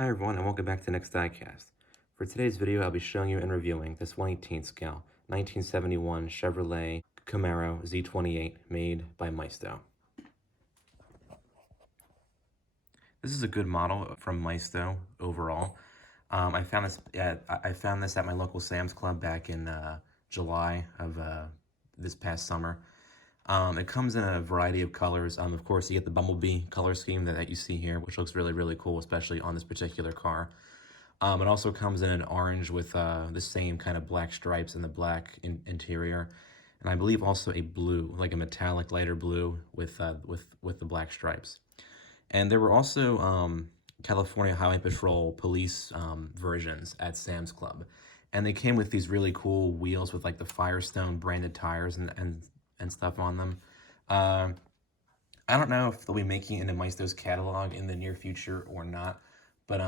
Hi everyone and welcome back to the next diecast. For today's video I'll be showing you and reviewing this 1/18 scale 1971 Chevrolet Camaro Z28 made by Maisto. This is a good model from Maisto overall. I found this at my local Sam's Club back in July of this past summer. It comes in a variety of colors. Of course, you get the bumblebee color scheme that you see here, which looks really, really cool, especially on this particular car. It also comes in an orange with the same kind of black stripes and the black interior. And I believe also a blue, like a metallic lighter blue with the black stripes. And there were also California Highway Patrol police versions at Sam's Club. And they came with these really cool wheels with like the Firestone branded tires and stuff on them. I don't know if they'll be making it into Maisto's catalog in the near future or not, but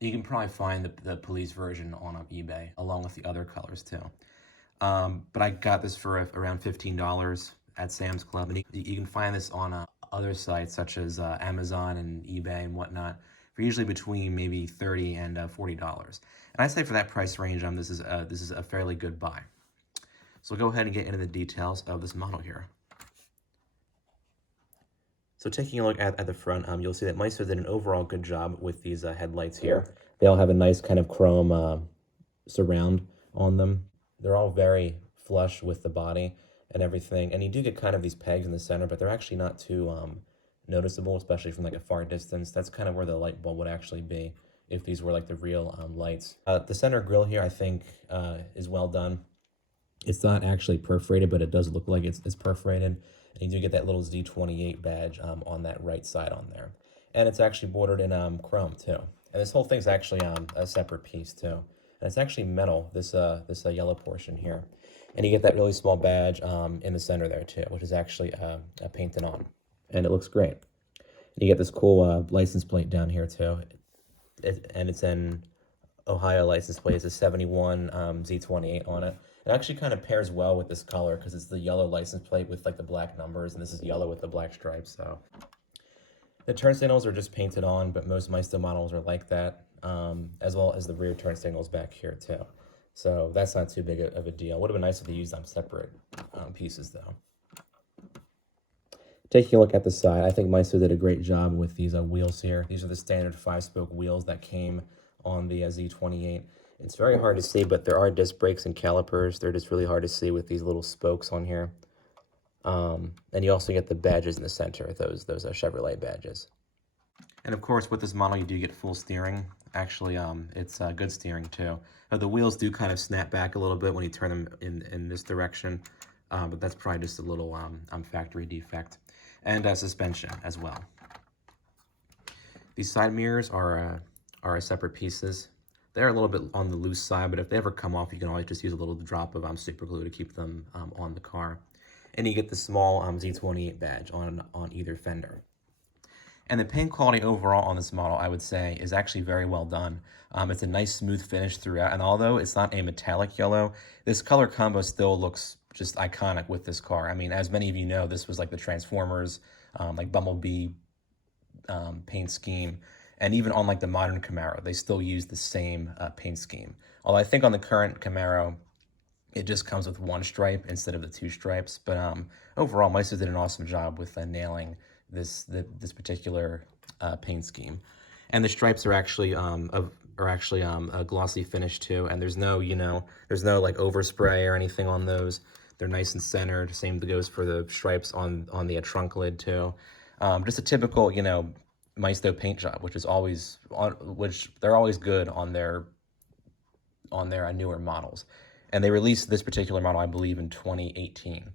you can probably find the police version on eBay along with the other colors too. But I got this for around $15 at Sam's Club, and you can find this on other sites such as Amazon and eBay and whatnot for usually between maybe $30 and $40. And I'd say for that price range, this is a fairly good buy. So we'll go ahead and get into the details of this model here. So taking a look at the front, you'll see that Maisto did an overall good job with these headlights here. They all have a nice kind of chrome surround on them. They're all very flush with the body and everything. And you do get kind of these pegs in the center, but they're actually not too noticeable, especially from like a far distance. That's kind of where the light bulb would actually be if these were like the real lights. The center grille here, I think, is well done. It's not actually perforated, but it does look like it's perforated. And you do get that little Z28 badge on that right side on there. And it's actually bordered in chrome too. And this whole thing's actually a separate piece too. And it's actually metal, this yellow portion here. And you get that really small badge in the center there too, which is actually painted on. And it looks great. And you get this cool license plate down here too. And it's an Ohio license plate. It's a 71 Z28 on it. It actually kind of pairs well with this color because it's the yellow license plate with like the black numbers, and this is yellow with the black stripes. So the turn signals are just painted on, but most Maisto models are like that, as well as the rear turn signals back here too. So that's not too big of a deal. Would have been nice if they used separate pieces though. Taking a look at the side, I think Maisto did a great job with these wheels here. These are the standard 5-spoke wheels that came on the Z28. It's very hard to see, but there are disc brakes and calipers. They're just really hard to see with these little spokes on here. And you also get the badges in the center, those Chevrolet badges. And of course, with this model, you do get full steering. Actually, it's good steering too. The wheels do kind of snap back a little bit when you turn them in this direction, but that's probably just a little factory defect. And suspension as well. These side mirrors are separate pieces. They're a little bit on the loose side, but if they ever come off, you can always just use a little drop of super glue to keep them on the car. And you get the small Z28 badge on either fender. And the paint quality overall on this model, I would say, is actually very well done. It's a nice smooth finish throughout, and although it's not a metallic yellow, this color combo still looks just iconic with this car. I mean, as many of you know, this was like the Transformers, like Bumblebee paint scheme. And even on like the modern Camaro, they still use the same paint scheme. Although I think on the current Camaro, it just comes with one stripe instead of the 2 stripes. But overall, Maisto did an awesome job with nailing this particular paint scheme. And the stripes are actually a glossy finish too. And there's no there's no like overspray or anything on those. They're nice and centered. Same goes for the stripes on the trunk lid too. Just a typical Maisto paint job, which they're always good on their newer models. And they released this particular model, I believe, in 2018.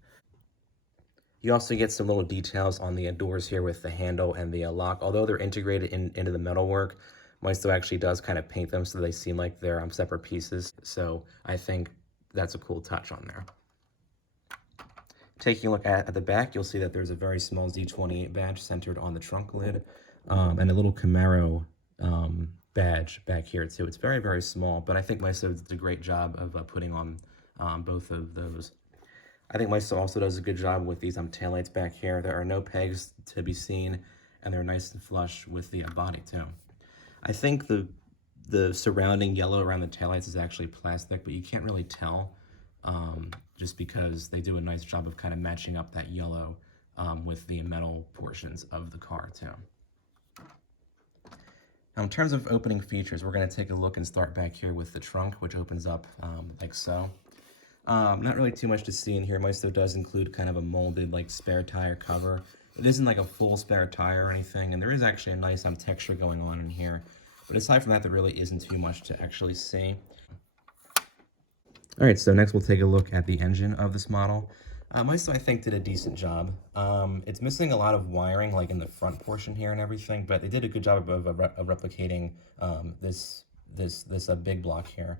You also get some little details on the doors here with the handle and the lock. Although they're integrated into the metalwork, Maisto actually does kind of paint them so they seem like they're separate pieces. So I think that's a cool touch on there. Taking a look at the back, you'll see that there's a very small Z28 badge centered on the trunk lid. And a little Camaro badge back here too. It's very, very small, but I think Maisto did a great job of putting on both of those. I think Maisto also does a good job with these taillights back here. There are no pegs to be seen, and they're nice and flush with the body too. I think the surrounding yellow around the taillights is actually plastic, but you can't really tell just because they do a nice job of kind of matching up that yellow with the metal portions of the car too. Now, in terms of opening features, we're going to take a look and start back here with the trunk, which opens up like so. Not really too much to see in here. Maisto does include kind of a molded like spare tire cover. It isn't like a full spare tire or anything, and there is actually a nice texture going on in here. But aside from that, there really isn't too much to actually see. All right, so next we'll take a look at the engine of this model. Maisto, I think, did a decent job. It's missing a lot of wiring, like in the front portion here and everything, but they did a good job of replicating this big block here.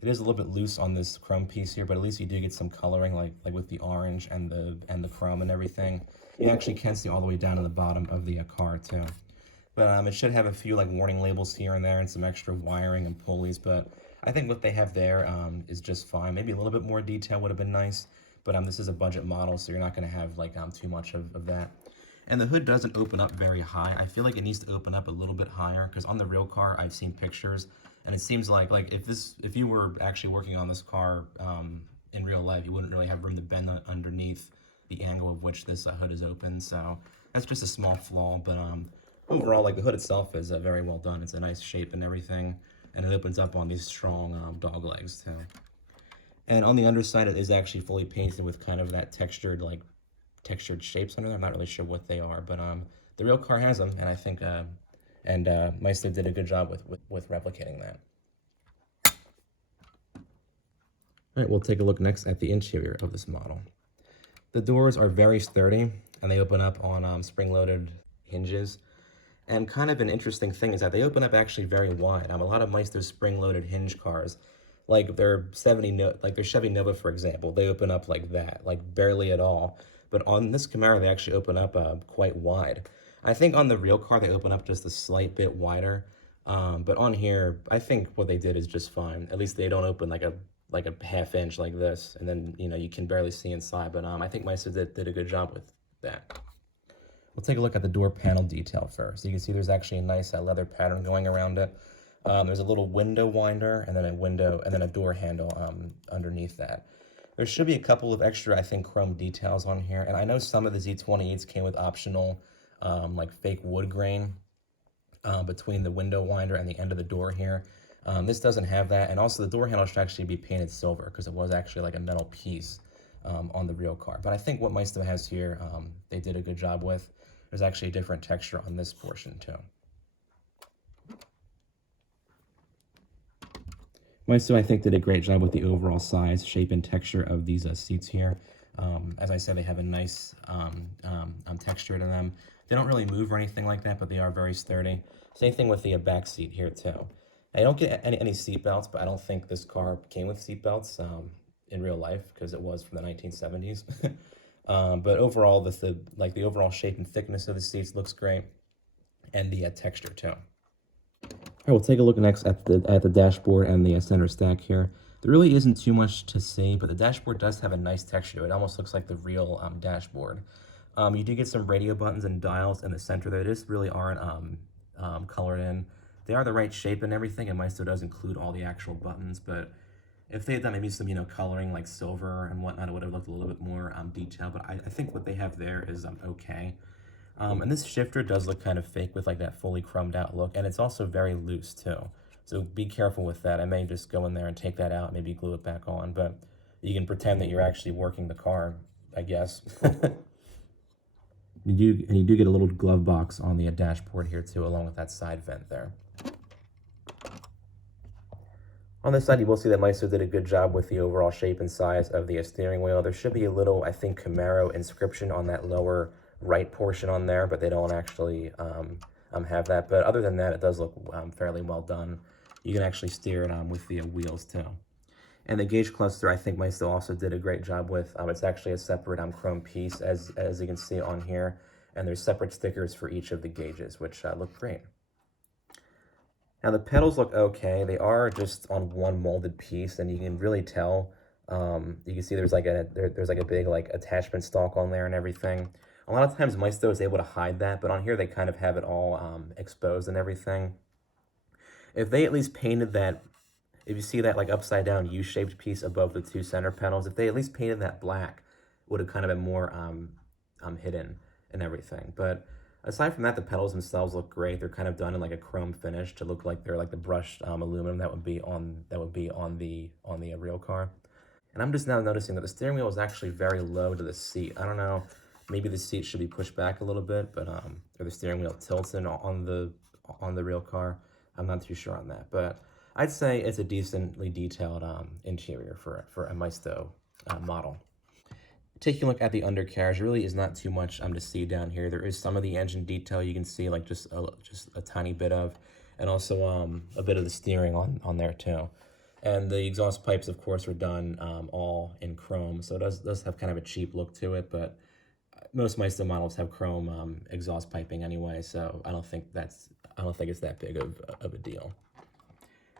It is a little bit loose on this chrome piece here, but at least you do get some coloring, like with the orange and the chrome and everything. You actually can see all the way down to the bottom of the car too. But it should have a few like warning labels here and there and some extra wiring and pulleys. But I think what they have there is just fine. Maybe a little bit more detail would have been nice. But this is a budget model, so you're not going to have like too much of that. And the hood doesn't open up very high. I feel like it needs to open up a little bit higher because on the real car, I've seen pictures, and it seems like if you were actually working on this car in real life, you wouldn't really have room to bend underneath the angle of which this hood is open. So that's just a small flaw, but overall, like the hood itself is very well done. It's a nice shape and everything, and it opens up on these strong dog legs too. And on the underside, it is actually fully painted with kind of that textured shapes under there. I'm not really sure what they are, but the real car has them, and I think Maisto did a good job with replicating that. All right, we'll take a look next at the interior of this model. The doors are very sturdy, and they open up on spring-loaded hinges. And kind of an interesting thing is that they open up actually very wide. A lot of Maisto's spring-loaded hinge cars, like their Chevy Nova, for example, they open up like that, like barely at all. But on this Camaro, they actually open up quite wide. I think on the real car, they open up just a slight bit wider. But on here, I think what they did is just fine. At least they don't open like a half inch like this, and then you can barely see inside. But I think Maisto did a good job with that. We'll take a look at the door panel detail first. You can see there's actually a nice leather pattern going around it. There's a little window winder and then a door handle underneath that. There should be a couple of extra, I think, chrome details on here. And I know some of the Z28s came with optional like fake wood grain between the window winder and the end of the door here. This doesn't have that. And also the door handle should actually be painted silver because it was actually like a metal piece on the real car. But I think what Maisto has here, they did a good job with. There's actually a different texture on this portion too. Maisto, I think, did a great job with the overall size, shape, and texture of these seats here. As I said, they have a nice texture to them. They don't really move or anything like that, but they are very sturdy. Same thing with the back seat here too. I don't get any seat belts, but I don't think this car came with seat belts in real life because it was from the 1970s. But overall, the overall shape and thickness of the seats looks great, and the texture too. All right, we'll take a look next at the dashboard and the center stack here. There really isn't too much to see, but the dashboard does have a nice texture to it. It almost looks like the real dashboard. You do get some radio buttons and dials in the center there. They just really aren't colored in. They are the right shape and everything, and Maisto does include all the actual buttons, but if they had done maybe some, coloring like silver and whatnot, it would have looked a little bit more detailed, but I think what they have there is okay. And this shifter does look kind of fake with like that fully chromed out look, and it's also very loose too. So be careful with that. I may just go in there and take that out, maybe glue it back on, but you can pretend that you're actually working the car, I guess. You do get a little glove box on the dashboard here too, along with that side vent there. On this side, you will see that Maisto did a good job with the overall shape and size of the steering wheel. There should be a little, I think, Camaro inscription on that lower right portion on there, but they don't actually have that. But other than that, it does look fairly well done. You can actually steer it with the wheels too. And the gauge cluster, I think Maisto also did a great job with. It's actually a separate chrome piece, as you can see on here. And there's separate stickers for each of the gauges, which look great. Now the pedals look okay. They are just on one molded piece, and you can really tell. You can see there's like a big attachment stalk on there and everything. A lot of times Maisto is able to hide that, but on here they kind of have it all exposed and everything. If they at least painted that, if you see that like upside down U-shaped piece above the two center panels, if they at least painted that black, it would have kind of been more hidden and everything. But aside from that, the pedals themselves look great. They're kind of done in like a chrome finish to look like they're like the brushed aluminum that would be on the real car. And I'm just now noticing that the steering wheel is actually very low to the seat. I don't know, maybe the seat should be pushed back a little bit, but or the steering wheel tilts in on the real car. I'm not too sure on that, but I'd say it's a decently detailed interior for a Maisto model. Taking a look at the undercarriage, really is not too much to see down here. There is some of the engine detail you can see, like just a tiny bit of, and also a bit of the steering on there too. And the exhaust pipes, of course, were done all in chrome, so it does have kind of a cheap look to it, but most Maisto models have chrome exhaust piping anyway, so I don't think it's that big of a deal.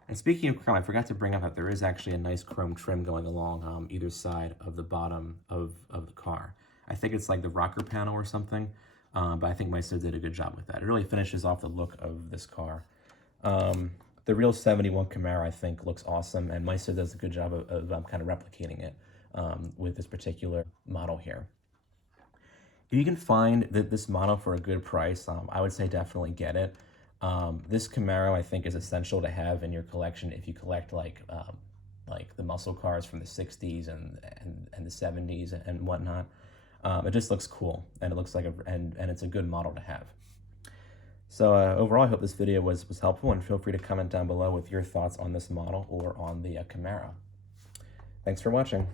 And speaking of chrome, I forgot to bring up that there is actually a nice chrome trim going along either side of the bottom of the car. I think it's like the rocker panel or something, but I think Maisto did a good job with that. It really finishes off the look of this car. The real 71 Camaro, I think, looks awesome, and Maisto does a good job of kind of replicating it with this particular model here. If you can find this model for a good price, I would say definitely get it. This Camaro, I think, is essential to have in your collection if you collect like the muscle cars from the 60s and the 70s and whatnot. It just looks cool, and it looks like and it's a good model to have. So overall, I hope this video was helpful, and feel free to comment down below with your thoughts on this model or on the Camaro. Thanks for watching.